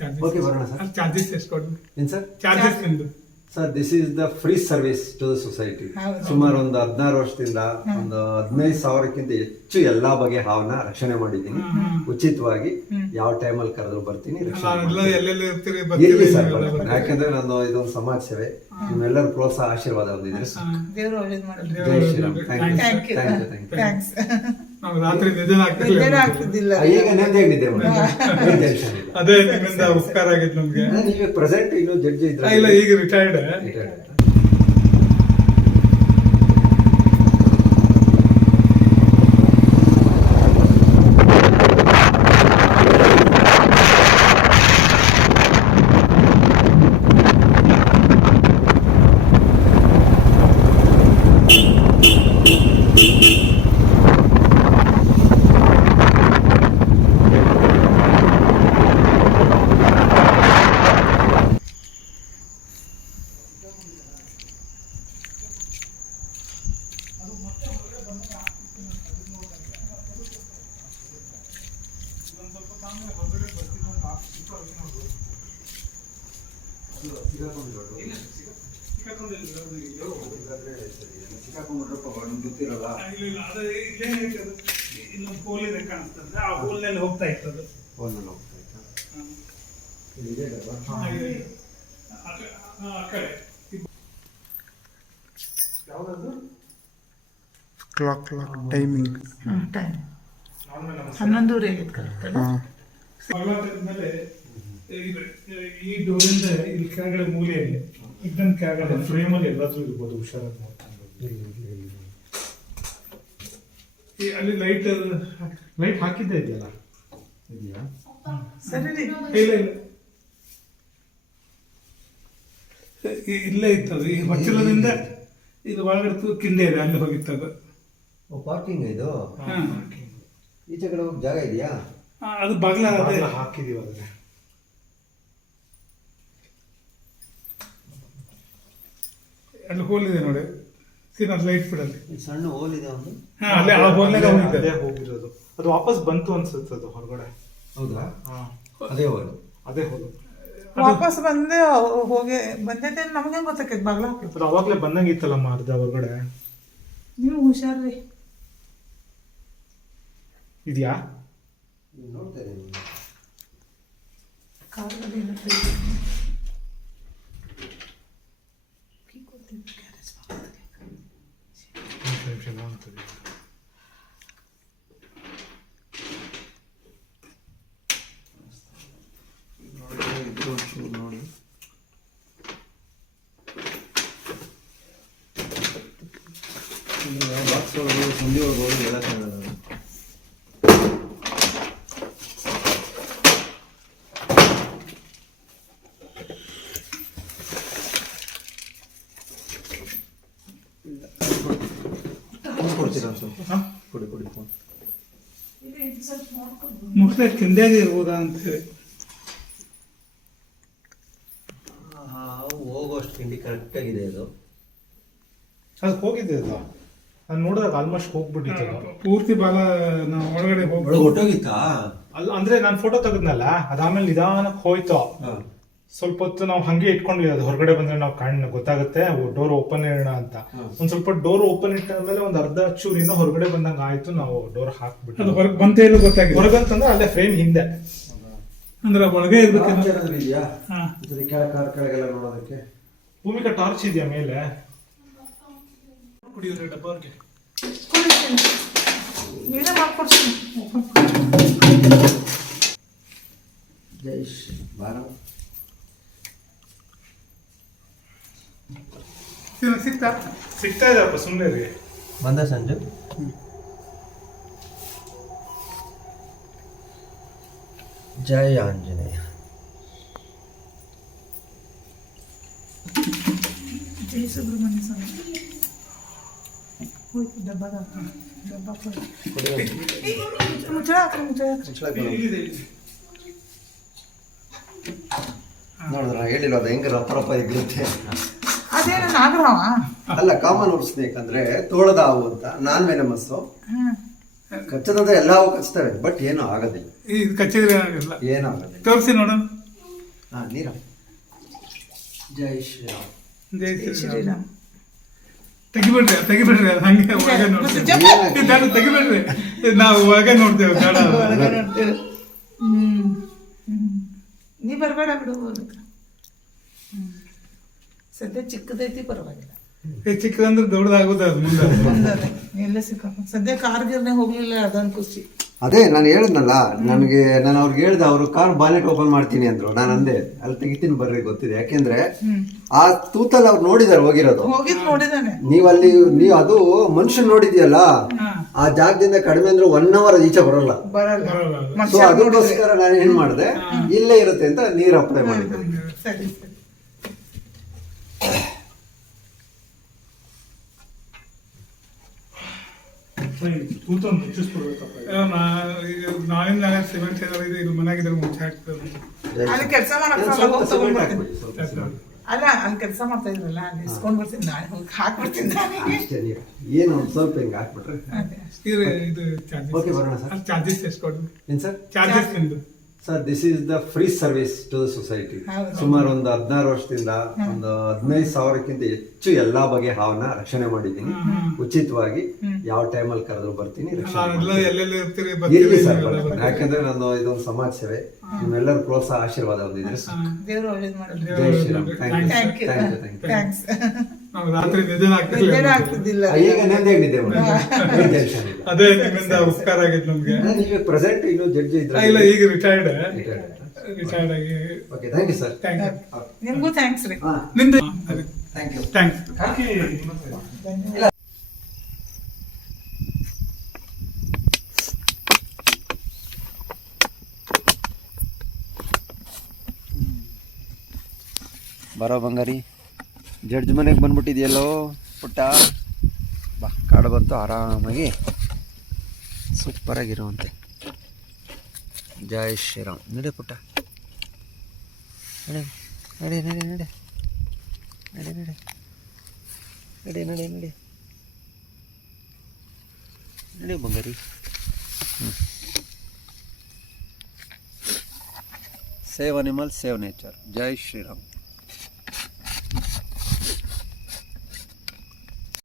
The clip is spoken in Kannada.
ಚಾರ್ಜಸ್ ಓಕೆ ಬರೋಣ ಸರ್ ಚಾರ್ಜಸ್ ಏನು ಸರ್ ಚಾರ್ಜಸ್ ನಿಮ್ದು sir this is the free service to the society ಹೌದು. ಸುಮಾರು ಒಂದು ಹದಿನಾರು ವರ್ಷದಿಂದ ಒಂದು ಹದಿನೈದು ಸಾವಿರಕ್ಕಿಂತ ಹೆಚ್ಚು ಎಲ್ಲಾ ಬಗೆ ಹಾವನ್ನ ರಕ್ಷಣೆ ಮಾಡಿದ್ದೀನಿ. ಉಚಿತವಾಗಿ ಯಾವ ಟೈಮಲ್ಲಿ ಕರೆದ್ರು ಬರ್ತೀನಿ ರಕ್ಷಣೆ ಎಲ್ಲ ಮಾಡ್ತೀನಿ. ಎಲ್ಲೆಲ್ಲಿ ಇರ್ತೀರಿ ಇರ್ಲಿ ಸರ್ ಬರ್ತೀನಿ. ಯಾಕಂದ್ರೆ ನಾನು ಇದೊಂದು ಸಮಾಜ ಸೇವೆ. ನಿಮ್ಮೆಲ್ಲರ ಪ್ರೋತ್ಸಾಹ ಆಶೀರ್ವಾದ ಹೊಂದಿದ್ರೆ ದೇವ್ರು ಒಳ್ಳೇದ್ ಮಾಡಲಿ. Jai Shriram. Thank you thank you thank you thank you thanks ನಾವು ರಾತ್ರಿ ನಿದ್ದೆ ಆಗ್ತಿರ್ಲಿಲ್ಲ ನಿದ್ದೆನೇ ಆಗ್ತಿದ್ದಿಲ್ಲ. ಈಗ ನೆಮ್ಮದಿಯಾಗಿ ನಿದ್ದೆ ಅದೇ ನಿಮ್ಮಿಂದ ಉಪಕಾರ ಆಗಿತ್ತು ನಮ್ಗೆ. ಈಗ ಪ್ರೆಸೆಂಟ್ ಇನ್ನು ಜಡ್ಜ್ ಇದ್ರ ಇಲ್ಲ ಈಗ ರಿಟೈರ್ಡ್ ಇಲ್ಲೊಂದು ಹೋಲ್ ಇದೆ ಕಾಣಿಸ್ತದೆ ಆ ಹೋಲ್ನಲ್ಲಿ ಹೋಗ್ತಾ ಇರ್ತದೆ ಹೋಲ್ನಲ್ಲಿ ಹೋಗ್ತಾ ಕ್ಲಾಕ್ ಕ್ಲಾಕ್ ಟೈಮಿಂಗ್ ಟೈಮ್ ಹನ್ನೊಂದೂವರೆ ಆಗಿತ್ತು ಕರೆಕ್ಟ್ ಮೇಲೆ ಈ ಡೋರಿಂದ ಇಲ್ಲಿ ಕೆಳಗಡೆ ಮೂಲೆಯಲ್ಲಿ ಇದನ್ನ ಕೆಳಗಡೆ ಫ್ರೇಮಲ್ಲಿ ಎಲ್ಲಾದ್ರೂ ಇರ್ಬೋದು ಹುಷಾರಾಗಿ ಈ ಅಲ್ಲಿ ಲೈಟ್ ಲೈಟ್ ಹಾಕಿದ್ದೆ ಇದೆಯಲ್ಲ? ಇದೆಯಾ? ಇಲ್ಲ ಇಲ್ಲ. ಇಲ್ಲೇ ಇತ್ತದು ಈ ಬಚ್ಚಲದಿಂದ ಇದು ಒಳಗಡೆ ಕಿಂದೆ ಇದೆ ಅಲ್ಲಿ ಹೋಗಿತ್ತದು ಓ ಪಾರ್ಕಿಂಗ್ ಇದು? ಹಾ. ಈಚೆ ಕಡೆ ಹೋಗಿ ಜಾಗ ಇದೆಯಾ? ಅದು ಬಗ್ಲ ಅದೇ ಹಾಕಿದೀವಿ ಅದ್ರೆ ಅಲ್ಲಿ ಹೋಲ್ ಇದೆ ನೋಡಿ. ಸೀನ್ ಅದು ಲೈಟ್ ಬಿಡಲ್ಲಿ ಸಣ್ಣ ಹೋಲ್ ಇದೆ ಒಂದು. ಹಾ ಅಲ್ಲೇ ಆ ಹೋಲ್ನಾಗ ಅದೇ ಹೋಗಿದ್ದೆ ಹೋಗಿರೋದು. ಅದು ವಾಪಸ್ ಬಂತು ಅನ್ಸುತ್ತೆ ಅದು ಹೊರಗಡೆ. ಹೌದಾ? ಹಾ. ಅದೇ ಹೋಲ್ ಅದೇ ಹೋದು ವಾಪಸ್ ಬಂದೆ ಹೋಗಿ ಬಂದೈತೆ ನಮ್ಗೆ ಗೊತ್ತಾಕೈತೆ ಬಾಗ್ಲ ಹಾಕಿರ್ತದೆ ಅವಾಗಲೇ ಅವಾಗ್ಲೇ ಬಂದಂಗೆ ಇತ್ತಲ್ಲಮ್ಮ ಅರ್ಧ ಹೊರಗಡೆ. ನೀವು ಹುಷಾರ್ರಿ. ಇದೆಯಾ? ನೋಡ್ತಾ ಇದ್ದೀನಿ ಕಾರಲ್ಲಿ ಏನಂತ ನಿಮಿಷ ನಿಮಿಷ ನೋಡ್ತೀವಿ ಇದ್ರು ಒಂಚೂರು ನೋಡಿ ಬಾಕ್ಸ್ ಒಳಗೆ ಸಂಧಿ ಒಳಗೆ ಹೋಗಿ ಹೇಳಕ್ಕಾಗಲ್ಲ ಅದು. ಫೋನ್ ಕೊಡ್ತೀರಾ ಒಂದ್ ಸ್ವಲ್ಪ ಕೊಡಿ ಕೊಡಿ ಫೋನ್ ಮುಕ್ತ ಕಿಂದ್ಯಾಗ ಇರ್ಬೋದಾ ಅಂತ ಹೇಳಿ ಹೋಗೋಷ್ಟು ತಿಂಡಿ ಕರೆಕ್ಟ್ ಆಗಿದೆ ಅದು ಅದು ಹೋಗಿದೆ ಅದು ನಾನು ನೋಡಿದಾಗ ಆಲ್ಮೋಸ್ಟ್ ಹೋಗ್ಬಿಟ್ಟಿತ್ತು ಪೂರ್ತಿ ಬಾಲ ನಾವು ಒಳಗಡೆ ಹೋಗಿ ಒಳಗೆ ಹೊಟ್ಟೋಗಿತ್ತಾ ಅಲ್ಲ ಅಂದ್ರೆ ನಾನು ಫೋಟೋ ತೆಗೆದ್ನಲ್ಲ? ಅದಾದ್ಮೇಲೆ ನಿಧಾನಕ್ಕೆ ಹೋಯ್ತು. ಸ್ವಲ್ಪ ಹೊತ್ತು ನಾವು ಹಂಗೆ ಇಟ್ಕೊಂಡ್ವಿ ಅದು ಹೊರಗಡೆ ಬಂದ್ರೆ ನಾವು ಕಣ್ಣು ಗೊತ್ತಾಗುತ್ತೆ ಡೋರ್ ಓಪನ್ ಇರೋಣ ಅಂತ. ಒಂದ್ ಸ್ವಲ್ಪ ಡೋರ್ ಓಪನ್ ಇಟ್ಟಾದ್ಮೇಲೆ ಒಂದ್ ಅರ್ಧ ಚೂರು ಇನ್ನೂ ಹೊರಗಡೆ ಬಂದಂಗ ಆಯ್ತು ನಾವು ಡೋರ್ ಅದು ಹಾಕ್ಬಿಟ್ಟು ಹೊರಗೆ ಬಂತೇ ಇಲ್ಲ ಗೊತ್ತಾಗಿದೆ. ಹೊರಗಂತಂದ್ರೆ ಅಲ್ಲೇ ಫ್ರೇಮ್ ಹಿಂದೆ. ಅಂದ್ರೆ ಒಳಗೆ ಇರ್ಬೇಕು ಏನಾದ್ರು ಇದೆಯಾ? ಕೆಳಗೆ ಕೆಳಗೆಲ್ಲ ನೋಡೋದಕ್ಕೆ? ಭೂಮಿಕಾ ಟಾರ್ಚ್ ಇದೆಯಾ ಮೇಲೆ? ಕುಡಿಯೋದ್ರೆ ಡಬ್ಬರ್ಗೆ ಅವ್ರಿಗೆ. ನೀವೇ ಮಾಡ್ಕೊಡ್ತೀನಿ. ಜೈ ಶ್ರೀ ಭಾರತ್ ಸಿಗ್- ಸಿಗ್ತಾ ಸಿಗ್ತಾ ಇದ್ದಪ್ಪ ಸುಮ್ಮನೆ ರೀ ಬಂದ ಸಂಜು ಜಯ ಆಂಜನೇಯ ಜೈ ಸುಬ್ರಹ್ಮಣ್ಯ ಸ್ವಾಮಿ ಹೋಯ್ತು ಡಬ್ಬದ ಡಬ್ಬ ಮುಚ್ಚಳ ಹಾಕ್ರಿ ಮುಚ್ಚಳ ಹಾಕ್ರಿ ಇಲ್ಲಿದೆ ಇಲ್ಲಿ. ನೋಡಿದ್ರ ಹೇಳಿಲ್ಲ ಅದು ಹೆಂಗ ರಪ್ಪ ರಪ್ಪ ಇರುತ್ತೆ ಅದೇನು ಅಲ್ಲ ಕಾಮನ್ ಓಟ್ ಸ್ನೇಕ್ ಅಂದ್ರೆ ತೋಳದ ಹಾವು ಅಂತ ನಾನ್ ವೆನಮಸ್ಸು ನಮಸ್ಸು ಕಚ್ಚದಂದ್ರೆ ಎಲ್ಲ ಹಾವು ಕಚ್ತವೆ ಬಟ್ ಏನು ಆಗೋದಿಲ್ಲ. ಇದು ಕಚ್ಚಿದ್ರೆ ಏನಾಗಿಲ್ಲ ಏನೂ ಆಗೋದಿಲ್ಲ. ತೋರಿಸಿ ನೋಡೋಣ ಹಾ ನೀರ. ಜೈ ಶ್ರೀರಾಮ್. ಜೈ ಜೈ ಶ್ರೀರಾಮ್. ತೆಗಿಬಿಡ್ರಿ ತೆಗಿಬಿಡ್ರಿ ಅದು ಹಂಗೆ ಒಳಗೆ ನೋಡ್ತೀವಿ. ಇದು ಬೇಡ, ತೆಗಿಬಿಡ್ರಿ. ನಾವು ಒಳಗೆ ನೋಡ್ತೇವೆ ಹ್ಮ್. ನೀ ಬರಬೇಡ ಬಿಡು. ಹ್ಮ್ ಸದ್ಯ ಚಿಕ್ಕದೈತಿ ಪರವಾಗಿಲ್ಲ. ಏ, ಚಿಕ್ಕದಂದ್ರೆ ದೊಡ್ಡದಾಗುತ್ತೆ ಅದು ಮುಂದೆ. ಬಂದದೆ ಎಲ್ಲ ಸಿಕ್ಕ ಸದ್ಯ ಕಾರ್ಗಿರ್ನೆ ಹೋಗ್ಲಿಲ್ಲ ಅದೊಂದು ಖುಷಿ. ಅದೇ ನಾನು ಹೇಳಿದ್ನಲ್ಲ ನನಗೆ ನಾನು ಅವ್ರಿಗೆ ಹೇಳ್ದೆ ಅವರು ಕಾರ್ ಬಾನೆಟ್ ಓಪನ್ ಮಾಡ್ತೀನಿ ಅಂದ್ರು. ನಾನು ಅಂದೆ ಅಲ್ಲಿ ತೆಗಿತೀನಿ ಬರ್ರಿ ಗೊತ್ತಿದೆ. ಯಾಕೆಂದ್ರೆ ಆ ತೂತಲ್ಲಿ ಅವ್ರು ನೋಡಿದಾರೆ ಹೋಗಿರೋದು. ನೀವ್ ಅಲ್ಲಿ ನೀವು ಅದು ಮನುಷ್ಯನ್ ನೋಡಿದ್ಯಲ್ಲ ಆ ಜಾಗದಿಂದ ಕಡಿಮೆ ಅಂದ್ರೆ ಒನ್ ಅವರ್ ಈಚೆ ಬರಲ್ಲ. ಬರಲ್ಲ. ಬರಲ್ಲ. ಅದು. ಸೊ ಅದಕ್ಕೋಸ್ಕರ ನಾನು ಏನ್ ಮಾಡಿದೆ ಇಲ್ಲೇ ಇರುತ್ತೆ ಅಂತ ನೀರ್ ಅಪ್ಲೈ ಮಾಡಿದ್ದೆ ಕೂತೊಂದು ಮುಚ್ಚಿಸ್ಕೊಡ್ಬೇಕಪ್ಪ ಆ, ನಾ- ಈಗ. ನಾಳಿಂದ ನಾಳೆ ಸಿಮೆಂಟ್ ಇದೆ ಇದು ಮನೆಯಾಗಿದ್ರೆ ಮುಂಚೆ ಹಾಕ್ತದೆ ಅಲ್ಲಿ ಕೆಲಸ. ಅಲ್ಲ ಅಲ್ಲಿ ಕೆಲಸ ಮಾಡ್ತಾ ಇದ್ರಲ್ಲ ಅಲ್ಲಿ ಇಸ್ಕೊಂಡ್ ಬರ್ತೀನಿ ನಾಳೆ ಹೋಗಿ ಹಾಕ್ಬಿಡ್ತೀನಿ ನಾನೇ ಏನು ಒಂದ್ ಸ್ವಲ್ಪ ಹಿಂಗ್ ಹಾಕ್ಬಿಟ್ರೆ. ಇದು ಇದು ಚಾರ್ಜಸ್ ಓಕೆ ಬರೋಣ ಸರ್. ಚಾರ್ಜಸ್ ಎಷ್ಟು ಏನ್ ಸರ್? ಚಾರ್ಜಸ್ ನಿಮ್ದು. Sir this is the free service to the society. ಸುಮಾರು ಒಂದು ಹದಿನಾರು ವರ್ಷದಿಂದ ಒಂದು ಹದಿನೈದು ಸಾವಿರಕ್ಕಿಂತ ಹೆಚ್ಚು ಎಲ್ಲಾ ಬಗೆಯ ಹಾವನ್ನ ರಕ್ಷಣೆ ಮಾಡಿದ್ದೀನಿ. ಉಚಿತವಾಗಿ ಯಾವ ಟೈಮಲ್ಲಿ ಕರೆದ್ರು ಬರ್ತೀನಿ ರಕ್ಷಣೆ ಎಲ್ಲ ಮಾಡ್ತೀನಿ. ಇರ್ತೀರಿ ಇರ್ಲಿ ಸರ್. ಯಾಕಂದ್ರೆ ನಾನು ಇದೊಂದು ಸಮಾಜ ಸೇವೆ. ನಿಮ್ಮೆಲ್ಲರ ಪ್ರೋತ್ಸಾಹ ಆಶೀರ್ವಾದ Shriram. Thank you thank you thank you ನಾವು ರಾತ್ರಿ ನಿದ್ದೆ ಆಗ್ತಿರ್ಲಿಲ್ಲ ಆಗ್ತಿದ್ದಿಲ್ಲ. ಈಗ ನೆಮ್ಮದಿ ನಿದ್ದೆ ಮಾಡಿ ಇಲ್ಲ. ಅದೇ ನಿಮ್ಮಿಂದ ಉಪಕಾರ ಆಗಿತ್ತು ನಮ್ಗೆ. ಈಗ ಪ್ರೆಸೆಂಟ್ ಇನ್ನು ಜಡ್ಜ್ ಇದ್ರೆ ಇಲ್ಲ ಈಗ ರಿಟೈರ್ಡ್ ರಿಟೈರ್ಡ್ ಆಗಿ. Okay thank you sir thank you ನಿಮಗೂ ಥ್ಯಾಂಕ್ಸ್ ರೀ. ನಿಮ್ದು? ಥ್ಯಾಂಕ್ ಯು ಥ್ಯಾಂಕ್ಸ್ ಬರೋ ಬಂಗಾರಿ. ಜಡ್ಜ್ ಮನೆಗೆ ಬಂದ್ಬಿಟ್ಟಿದೆಯಲ್ಲೋ ಪುಟ್ಟ? ಬಾ, ಕಾಡು ಬಂತು ಆರಾಮಾಗಿ. ಸೂಪರಾಗಿರುವಂತೆ. ಜೈ ಶ್ರೀರಾಮ್. ನಡೆ ಪುಟ್ಟ. ನಡೆ ನಡೆ ನಡೆ ನಡೆ. ನಡೆ ನಡೆ. ನಡೆ ನಡೆ ನಡೆ. ನಡೆ ಬಂಗಾರಿ. Save animal save nature. Jai Shriram.